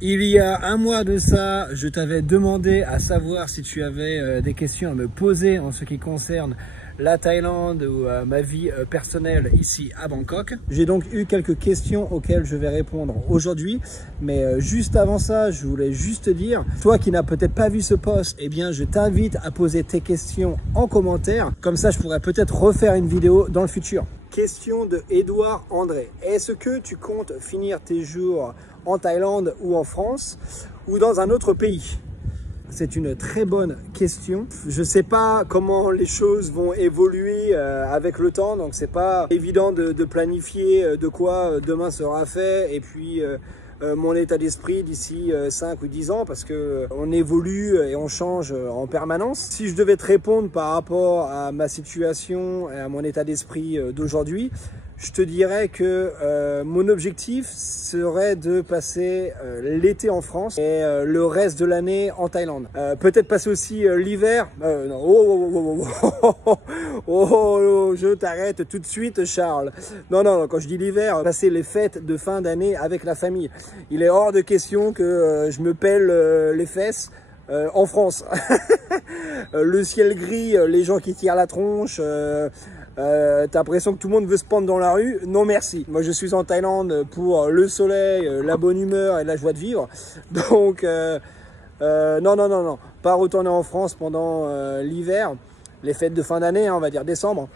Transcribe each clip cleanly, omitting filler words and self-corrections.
Il y a un mois de ça, je t'avais demandé à savoir si tu avais des questions à me poser en ce qui concerne la Thaïlande ou ma vie personnelle ici à Bangkok. J'ai donc eu quelques questions auxquelles je vais répondre aujourd'hui, mais juste avant ça, je voulais juste te dire, toi qui n'as peut-être pas vu ce post, eh bien je t'invite à poser tes questions en commentaire, comme ça je pourrais peut-être refaire une vidéo dans le futur. Question de Edouard André. Est-ce que tu comptes finir tes jours en Thaïlande ou en France ou dans un autre pays? C'est une très bonne question. Je ne sais pas comment les choses vont évoluer avec le temps, donc c'est pas évident de planifier de quoi demain sera fait et puis mon état d'esprit d'ici 5 ou 10 ans parce que on évolue et on change en permanence. Si je devais te répondre par rapport à ma situation et à mon état d'esprit d'aujourd'hui, je te dirais que mon objectif serait de passer l'été en France et le reste de l'année en Thaïlande. Peut-être passer aussi l'hiver. Je t'arrête tout de suite, Charles. Non, quand je dis l'hiver, passer les fêtes de fin d'année avec la famille. Il est hors de question que je me pèle les fesses en France. Le ciel gris, les gens qui tirent la tronche. T'as l'impression que tout le monde veut se pendre dans la rue? Non merci. Moi je suis en Thaïlande pour le soleil, la bonne humeur et la joie de vivre. Donc non. Pas retourner en France pendant l'hiver, les fêtes de fin d'année, hein, on va dire décembre.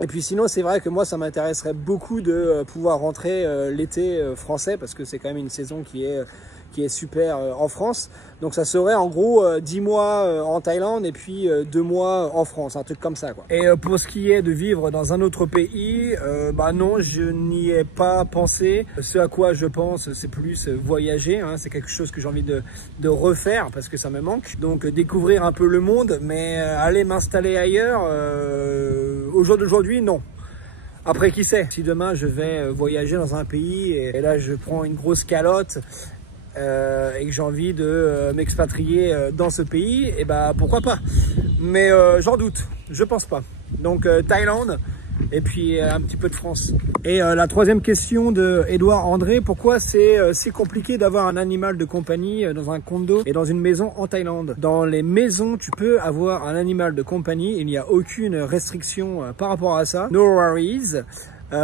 Et puis sinon c'est vrai que moi ça m'intéresserait beaucoup de pouvoir rentrer l'été français parce que c'est quand même une saison qui est super en France. Donc ça serait en gros 10 mois en Thaïlande et puis 2 mois en France, un truc comme ça quoi. Et pour ce qui est de vivre dans un autre pays, bah non, je n'y ai pas pensé. Ce à quoi je pense, c'est plus voyager, hein. C'est quelque chose que j'ai envie de refaire parce que ça me manque. Donc découvrir un peu le monde, mais aller m'installer ailleurs, au jour d'aujourd'hui, non. Après, qui sait, si demain je vais voyager dans un pays et là je prends une grosse calotte et que j'ai envie de m'expatrier dans ce pays, et bah pourquoi pas. Mais j'en doute, je pense pas. Donc Thaïlande et puis un petit peu de France. Et la troisième question de Edouard André, pourquoi c'est si compliqué d'avoir un animal de compagnie dans un condo et dans une maison en Thaïlande? Dans les maisons, tu peux avoir un animal de compagnie, il n'y a aucune restriction par rapport à ça. No worries.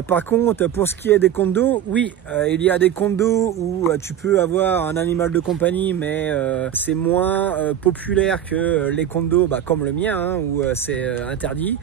Par contre, pour ce qui est des condos, oui, il y a des condos où tu peux avoir un animal de compagnie, mais c'est moins populaire que les condos comme le mien, hein, où c'est interdit.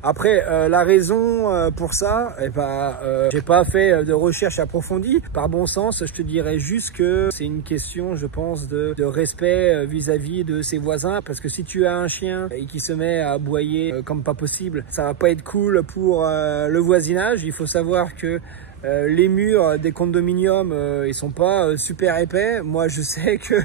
Après, la raison pour ça, j'ai pas fait de recherche approfondie. Par bon sens, je te dirais juste que c'est une question, je pense, de respect vis-à-vis de ses voisins. Parce que si tu as un chien et qui se met à aboyer comme pas possible, ça va pas être cool pour le voisinage. Il faut savoir que les murs des condominiums, ils sont pas super épais. Moi, je sais que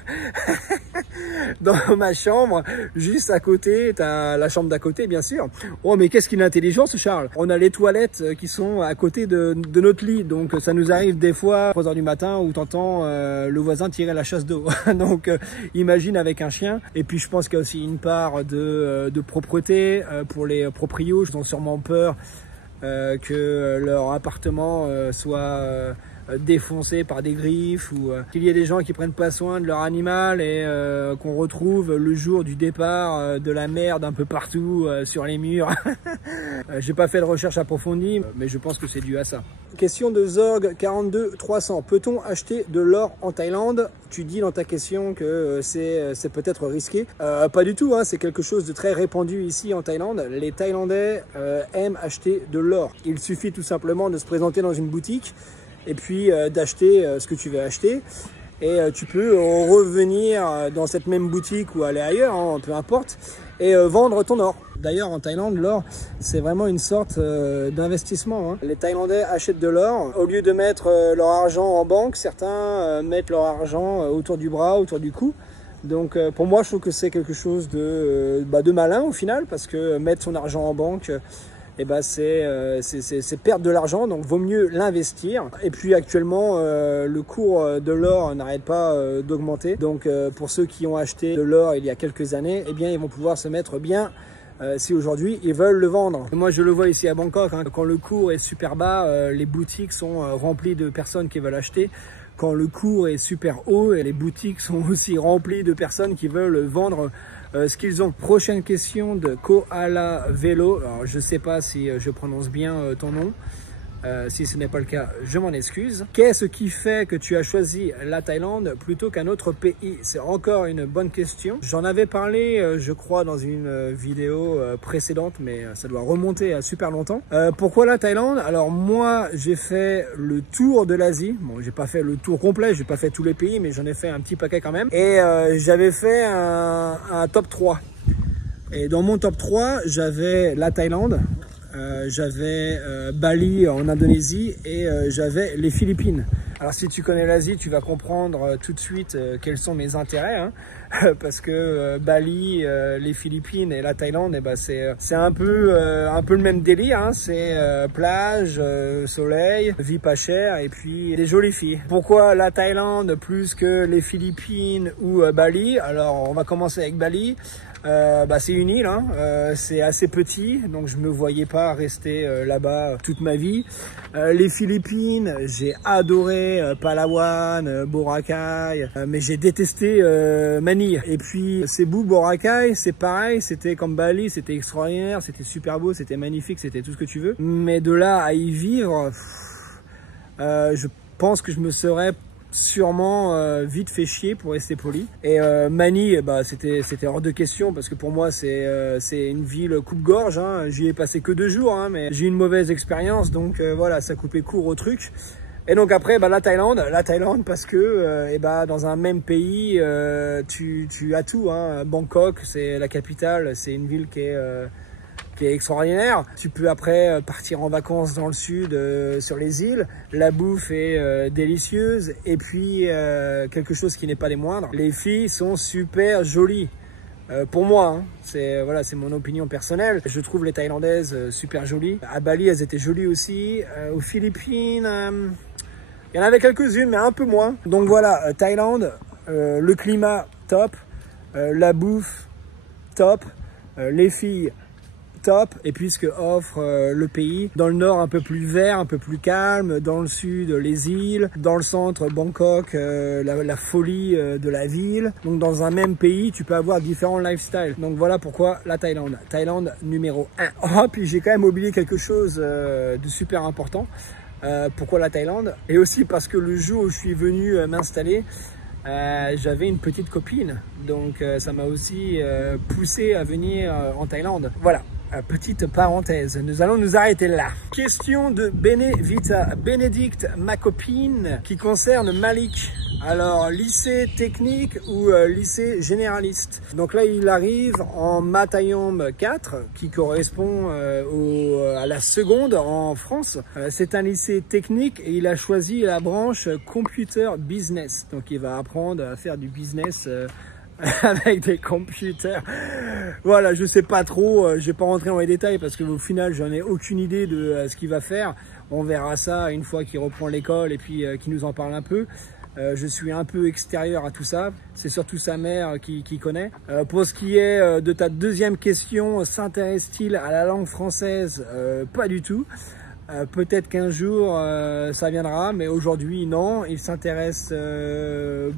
dans ma chambre, juste à côté, t'as la chambre d'à côté, bien sûr. Oh, mais qu'est-ce qu'il est intelligent, ce Charles. On a les toilettes qui sont à côté de notre lit. Donc, ça nous arrive des fois, 3 h du matin, où t'entends le voisin tirer la chasse d'eau. Donc, imagine avec un chien. Et puis, je pense qu'il y a aussi une part de propreté pour les proprios. Ils ont sûrement peur que leur appartement soit défoncé par des griffes ou qu'il y ait des gens qui prennent pas soin de leur animal et qu'on retrouve le jour du départ de la merde un peu partout sur les murs. J'ai pas fait de recherche approfondie, mais je pense que c'est dû à ça. Question de Zorg 42300. Peut-on acheter de l'or en Thaïlande? Tu dis dans ta question que c'est peut-être risqué. Pas du tout, hein, c'est quelque chose de très répandu ici en Thaïlande. Les Thaïlandais aiment acheter de l'or. Il suffit tout simplement de se présenter dans une boutique et puis d'acheter ce que tu veux acheter. Et tu peux revenir dans cette même boutique ou aller ailleurs, hein, peu importe, et vendre ton or. D'ailleurs, en Thaïlande, l'or, c'est vraiment une sorte d'investissement, hein. Les Thaïlandais achètent de l'or. Au lieu de mettre leur argent en banque, certains mettent leur argent autour du bras, autour du cou. Donc pour moi, je trouve que c'est quelque chose de malin au final, parce que mettre son argent en banque, c'est perdre de l'argent, donc vaut mieux l'investir. Et puis actuellement le cours de l'or n'arrête pas d'augmenter, donc pour ceux qui ont acheté de l'or il y a quelques années, eh bien ils vont pouvoir se mettre bien si aujourd'hui ils veulent le vendre. Moi je le vois ici à Bangkok, hein, quand le cours est super bas, les boutiques sont remplies de personnes qui veulent acheter. quand le cours est super haut et les boutiques sont aussi remplies de personnes qui veulent vendre ce qu'ils ont. Prochaine question de Koala Vélo. Alors je sais pas si je prononce bien ton nom. Si ce n'est pas le cas, je m'en excuse. Qu'est-ce qui fait que tu as choisi la Thaïlande plutôt qu'un autre pays? C'est encore une bonne question. J'en avais parlé, je crois, dans une vidéo précédente, mais ça doit remonter à super longtemps. Pourquoi la Thaïlande? Alors moi, j'ai fait le tour de l'Asie. Bon, j'ai pas fait le tour complet, j'ai pas fait tous les pays, mais j'en ai fait un petit paquet quand même. Et j'avais fait un top 3. Et dans mon top 3, j'avais la Thaïlande. J'avais Bali en Indonésie et j'avais les Philippines. Alors si tu connais l'Asie, tu vas comprendre tout de suite quels sont mes intérêts, hein, parce que Bali, les Philippines et la Thaïlande, eh ben, c'est un peu le même délire, hein, c'est plage, soleil, vie pas chère et puis des jolies filles. Pourquoi la Thaïlande plus que les Philippines ou Bali? Alors on va commencer avec Bali. C'est une île, hein, c'est assez petit, donc je me voyais pas rester là-bas toute ma vie. Les Philippines, j'ai adoré Palawan, Boracay, mais j'ai détesté Manille. Et puis Cebu, Boracay, c'est pareil, c'était comme Bali, c'était extraordinaire, c'était super beau, c'était magnifique, c'était tout ce que tu veux. Mais de là à y vivre, je pense que je me serais sûrement vite fait chier pour rester poli. Et Manille, c'était hors de question parce que pour moi c'est une ville coupe-gorge, hein. J'y ai passé que 2 jours, hein, mais j'ai eu une mauvaise expérience, donc voilà, ça coupait court au truc. Et donc après la Thaïlande parce que dans un même pays tu as tout, hein. Bangkok, c'est la capitale, c'est une ville qui est extraordinaire. Tu peux après partir en vacances dans le sud, sur les îles. La bouffe est délicieuse. Et puis, quelque chose qui n'est pas des moindres, les filles sont super jolies. Pour moi, hein, c'est mon opinion personnelle. Je trouve les Thaïlandaises super jolies. À Bali, elles étaient jolies aussi. Aux Philippines, il y en avait quelques-unes, mais un peu moins. Donc voilà, Thaïlande, le climat, top. La bouffe, top. Les filles, top. Et puis ce que offre le pays, dans le nord un peu plus vert, un peu plus calme, dans le sud les îles, dans le centre Bangkok, la folie de la ville. Donc dans un même pays tu peux avoir différents lifestyles. Donc voilà pourquoi la Thaïlande. Thaïlande numéro 1. Oh, puis j'ai quand même oublié quelque chose de super important. Pourquoi la Thaïlande? Et aussi parce que le jour où je suis venu m'installer, j'avais une petite copine, donc ça m'a aussi poussé à venir en Thaïlande. Voilà, petite parenthèse, nous allons nous arrêter là. Question de Benevita, Bénédicte, ma copine, qui concerne Malik. Alors, lycée technique ou lycée généraliste? Donc là, il arrive en Matayombe 4, qui correspond à la seconde en France. C'est un lycée technique et il a choisi la branche Computer Business. Donc, il va apprendre à faire du business avec des computers. Voilà, je sais pas trop, je vais pas rentrer dans les détails parce que au final, j'en ai aucune idée de ce qu'il va faire. On verra ça une fois qu'il reprend l'école et puis qu'il nous en parle un peu. Je suis un peu extérieur à tout ça, c'est surtout sa mère qui connaît. Pour ce qui est de ta deuxième question, s'intéresse-t-il à la langue française? Pas du tout. Peut-être qu'un jour ça viendra, mais aujourd'hui non. Il s'intéresse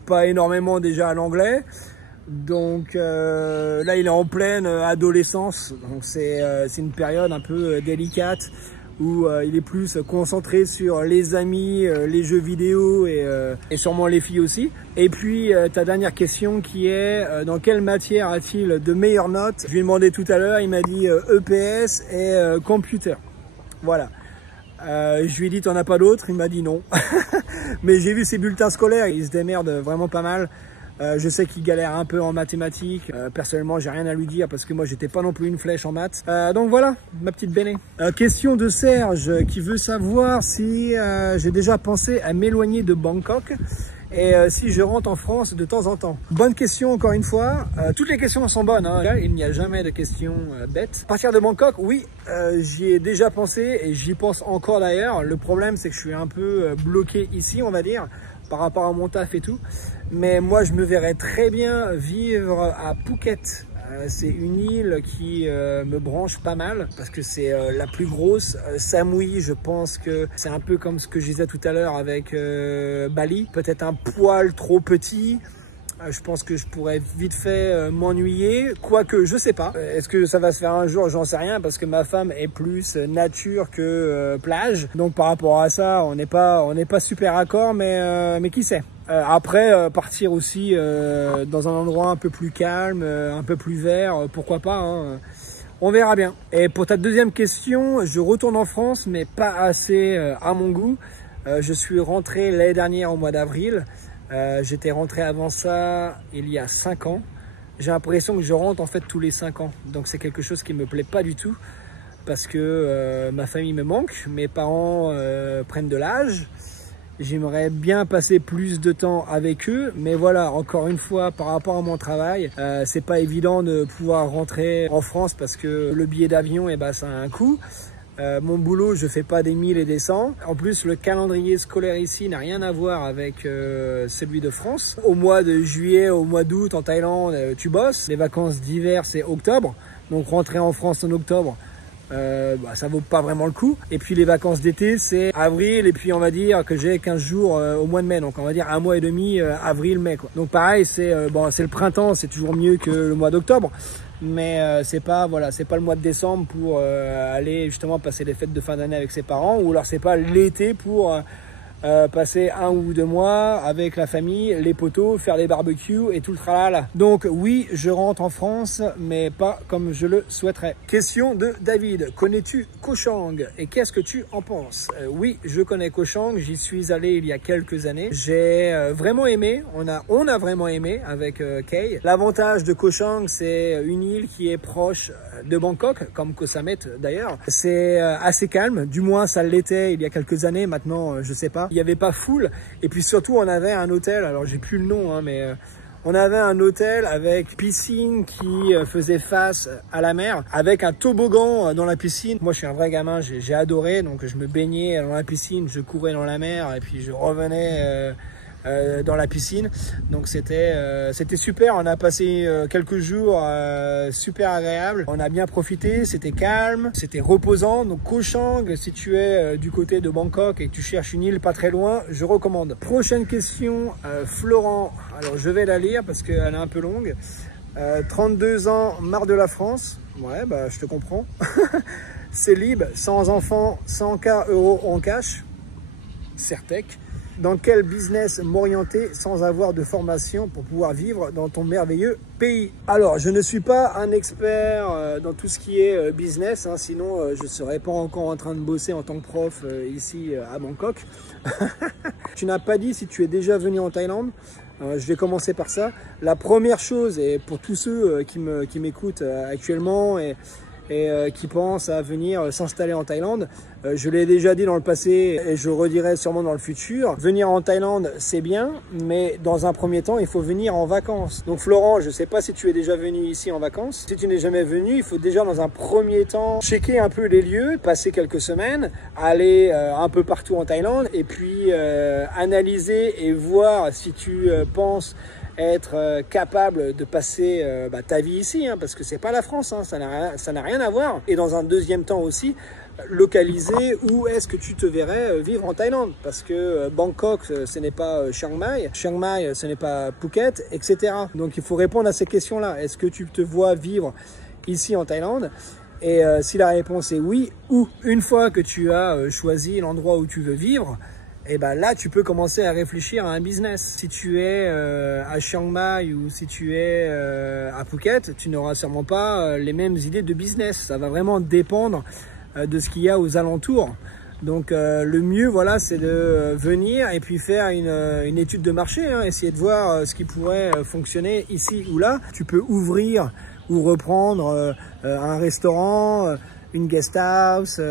pas énormément déjà à l'anglais. Donc là il est en pleine adolescence, donc c'est une période un peu délicate où il est plus concentré sur les amis, les jeux vidéo et sûrement les filles aussi. Et puis ta dernière question qui est dans quelle matière a-t-il de meilleures notes? Je lui ai demandé tout à l'heure, il m'a dit EPS et computer. Voilà. Je lui ai dit t'en as pas d'autres, il m'a dit non. Mais j'ai vu ses bulletins scolaires, il se démerde vraiment pas mal. Je sais qu'il galère un peu en mathématiques. Personnellement, j'ai rien à lui dire parce que moi, j'étais pas non plus une flèche en maths. Donc voilà, ma petite Béné. Question de Serge qui veut savoir si j'ai déjà pensé à m'éloigner de Bangkok et si je rentre en France de temps en temps. Bonne question encore une fois. Toutes les questions sont bonnes, hein. Il n'y a jamais de questions bêtes. Partir de Bangkok, oui, j'y ai déjà pensé et j'y pense encore d'ailleurs. Le problème, c'est que je suis un peu bloqué ici, on va dire, par rapport à mon taf et tout. Mais moi, je me verrais très bien vivre à Phuket, C'est une île qui me branche pas mal parce que c'est la plus grosse. Samui, je pense que c'est un peu comme ce que je disais tout à l'heure avec Bali, peut-être un poil trop petit. Je pense que je pourrais vite fait m'ennuyer, quoique je sais pas. Est-ce que ça va se faire un jour? J'en sais rien parce que ma femme est plus nature que plage. Donc par rapport à ça, on n'est pas super raccord, mais qui sait. Après, partir aussi dans un endroit un peu plus calme, un peu plus vert, pourquoi pas, hein. On verra bien. Et pour ta deuxième question, je retourne en France, mais pas assez à mon goût. Je suis rentré l'année dernière au mois d'avril. J'étais rentré avant ça il y a 5 ans. J'ai l'impression que je rentre en fait tous les 5 ans. Donc c'est quelque chose qui me plaît pas du tout parce que ma famille me manque, mes parents prennent de l'âge. J'aimerais bien passer plus de temps avec eux, mais voilà, encore une fois, par rapport à mon travail, c'est pas évident de pouvoir rentrer en France parce que le billet d'avion, ça a un coût. Mon boulot, je fais pas des 1000 et des 100. En plus, le calendrier scolaire ici n'a rien à voir avec celui de France. Au mois de juillet, au mois d'août, en Thaïlande, tu bosses. Les vacances d'hiver, c'est octobre. Donc rentrer en France en octobre, ça vaut pas vraiment le coup. Et puis les vacances d'été, c'est avril. Et puis on va dire que j'ai 15 jours au mois de mai. Donc on va dire un mois et demi, avril, mai, quoi. Donc pareil, c'est le printemps, c'est toujours mieux que le mois d'octobre. Mais c'est pas le mois de décembre pour aller justement passer les fêtes de fin d'année avec ses parents, ou alors c'est pas l'été pour passer 1 ou 2 mois avec la famille, les potos, faire des barbecues et tout le tralala. Donc oui, je rentre en France, mais pas comme je le souhaiterais. Question de David, connais-tu Koh Chang et qu'est-ce que tu en penses? Oui, je connais Koh Chang, j'y suis allé il y a quelques années. J'ai vraiment aimé, on a vraiment aimé avec Kay. L'avantage de Koh Chang, c'est une île qui est proche de Bangkok, comme Koh Samet d'ailleurs. C'est assez calme, du moins ça l'était il y a quelques années, maintenant je sais pas. Il n'y avait pas foule, et puis surtout on avait un hôtel, alors j'ai plus le nom, hein, mais on avait un hôtel avec piscine qui faisait face à la mer, avec un toboggan dans la piscine. Moi je suis un vrai gamin, j'ai adoré, donc je me baignais dans la piscine, je courais dans la mer, et puis je revenais dans la piscine. Donc c'était super, on a passé quelques jours super agréables, on a bien profité, c'était calme, c'était reposant. Donc Koh Chang, si tu es du côté de Bangkok et que tu cherches une île pas très loin, je recommande. Prochaine question, Florent, alors je vais la lire parce qu'elle est un peu longue. 32 ans, marre de la France. Ouais, je te comprends. C'est libre, sans enfant, 100K € en cash, Certec. Dans quel business m'orienter sans avoir de formation pour pouvoir vivre dans ton merveilleux pays? Alors, je ne suis pas un expert dans tout ce qui est business, hein, sinon je ne serais pas encore en train de bosser en tant que prof ici à Bangkok. Tu n'as pas dit si tu es déjà venu en Thaïlande. Je vais commencer par ça. La première chose, et pour tous ceux qui m'écoutent actuellement et qui pensent à venir s'installer en Thaïlande, je l'ai déjà dit dans le passé et je redirai sûrement dans le futur, venir en Thaïlande c'est bien, mais dans un premier temps il faut venir en vacances. Donc Florent, je ne sais pas si tu es déjà venu ici en vacances. Si tu n'es jamais venu, il faut déjà dans un premier temps checker un peu les lieux, passer quelques semaines, aller un peu partout en Thaïlande et puis analyser et voir si tu penses être capable de passer ta vie ici, hein, parce que c'est pas la France, hein, ça n'a rien à voir. Et dans un deuxième temps aussi, localiser où est-ce que tu te verrais vivre en Thaïlande, parce que Bangkok ce n'est pas Chiang Mai, Chiang Mai ce n'est pas Phuket, etc. Donc il faut répondre à ces questions-là. Est-ce que tu te vois vivre ici en Thaïlande? Et si la réponse est oui, ou une fois que tu as choisi l'endroit où tu veux vivre, et là tu peux commencer à réfléchir à un business. Si tu es à Chiang Mai ou si tu es à Phuket, tu n'auras sûrement pas les mêmes idées de business. Ça va vraiment dépendre de ce qu'il y a aux alentours. Donc le mieux, voilà, c'est de venir et puis faire une étude de marché, hein, essayer de voir ce qui pourrait fonctionner ici ou là. Tu peux ouvrir ou reprendre un restaurant, une guest house,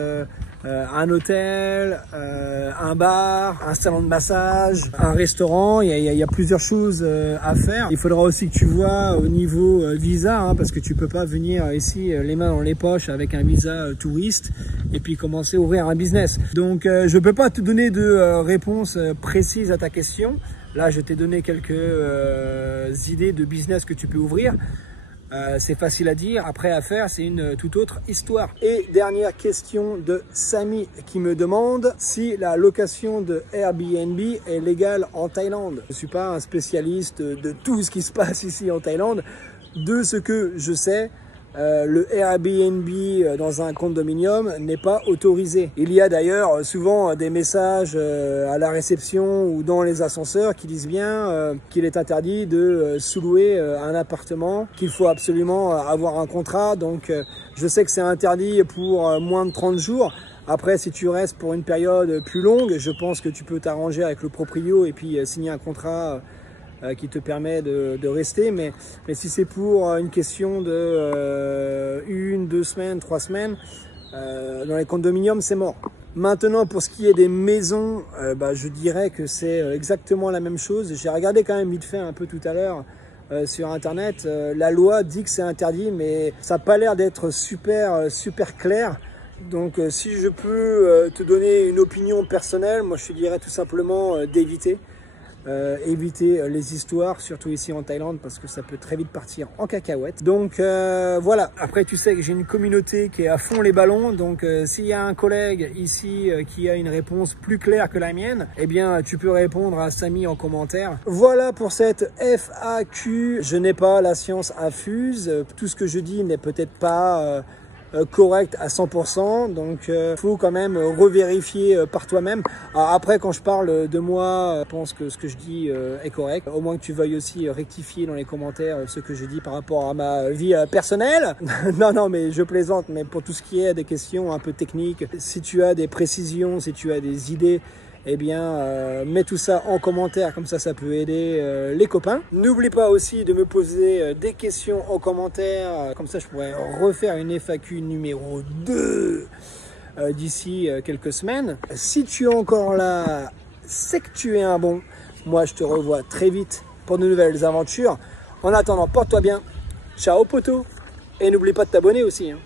un hôtel, un bar, un salon de massage, un restaurant. Il y a plusieurs choses à faire. Il faudra aussi que tu vois au niveau visa, hein, parce que tu peux pas venir ici les mains dans les poches avec un visa touriste et puis commencer à ouvrir un business. Donc je peux pas te donner de réponse précise à ta question. Là je t'ai donné quelques idées de business que tu peux ouvrir. C'est facile à dire, après à faire, c'est une toute autre histoire. Et dernière question de Samy qui me demande si la location de Airbnb est légale en Thaïlande. Je ne suis pas un spécialiste de tout ce qui se passe ici en Thaïlande. De ce que je sais, le Airbnb dans un condominium n'est pas autorisé. Il y a d'ailleurs souvent des messages à la réception ou dans les ascenseurs qui disent bien qu'il est interdit de sous-louer un appartement, qu'il faut absolument avoir un contrat. Donc je sais que c'est interdit pour moins de 30 jours. Après, si tu restes pour une période plus longue, je pense que tu peux t'arranger avec le proprio et puis signer un contrat qui te permet de rester, mais si c'est pour une question de 1, 2 semaines, 3 semaines, dans les condominiums, c'est mort. Maintenant, pour ce qui est des maisons, je dirais que c'est exactement la même chose. J'ai regardé quand même vite fait un peu tout à l'heure sur internet. La loi dit que c'est interdit, mais ça n'a pas l'air d'être super clair. Donc si je peux te donner une opinion personnelle, moi je te dirais tout simplement d'éviter. Éviter les histoires, surtout ici en Thaïlande, parce que ça peut très vite partir en cacahuète. Donc voilà, après tu sais que j'ai une communauté qui est à fond les ballons, donc s'il y a un collègue ici qui a une réponse plus claire que la mienne, eh bien tu peux répondre à Samy en commentaire. Voilà pour cette FAQ, je n'ai pas la science infuse, tout ce que je dis n'est peut-être pas correct à 100%, donc faut quand même revérifier par toi-même. Après, quand je parle de moi, je pense que ce que je dis est correct, au moins que tu veuilles aussi rectifier dans les commentaires ce que je dis par rapport à ma vie personnelle. non mais je plaisante, mais pour tout ce qui est des questions un peu techniques, si tu as des précisions, si tu as des idées, eh bien, mets tout ça en commentaire, comme ça peut aider les copains. N'oublie pas aussi de me poser des questions en commentaire, comme ça je pourrais refaire une FAQ numéro 2 d'ici quelques semaines. Si tu es encore là, c'est que tu es un bon. Moi, je te revois très vite pour de nouvelles aventures. En attendant, porte-toi bien. Ciao, poteau. Et n'oublie pas de t'abonner aussi. Hein.